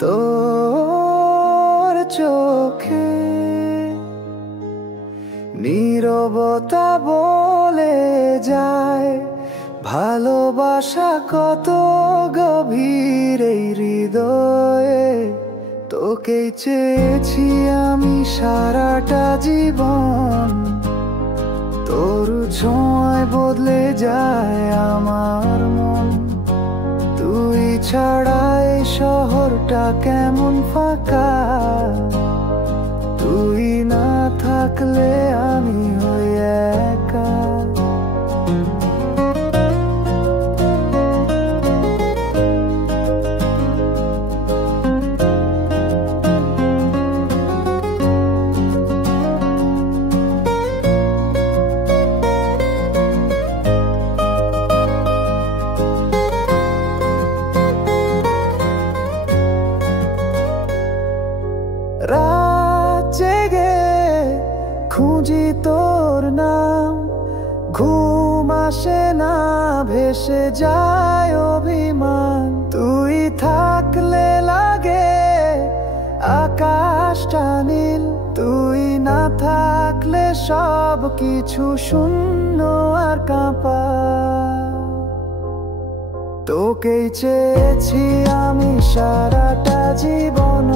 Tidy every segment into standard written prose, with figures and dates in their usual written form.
তোর চোখে নীরবতা বলে যায় ভালোবাসা কত গভীর এই হৃদয়ে। তোকেই চেয়েছি আমি সারাটা জীবন, তোর ছোঁয়ায় বদলে যায় আমার মন। তুই ছাড়া এই শহরটা কেমন ফাঁকা, তুই না থাকলে আমি হই একা। রাত জেগে খুঁজি তোর নাম, ঘুম আসে না, ভেসে যায় অভিমান। তুই থাকলে লাগে আকাশটা নীল, তুই না থাকলে সব কিছু শূন্য আর কাঁপা। তোকেই চেয়েছি আমি সারাটা জীবন,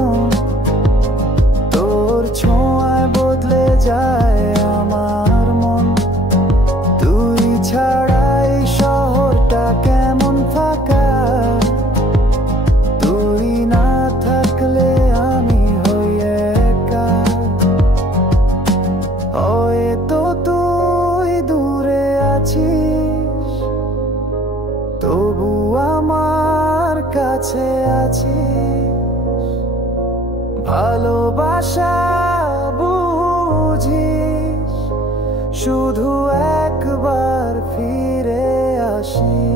তোর ছোঁয়ায় বদলে যায় আমার মন। তুই ছাড়া এই শহরটা কেমন ফাঁকা, তুই না থাকলে আমি হই একা। হয়তো তুই দূরে আছিস, তবু আমার কাছে আছিস। ভালোবাসা বুঝিস, শুধু একবার ফিরে আসিস।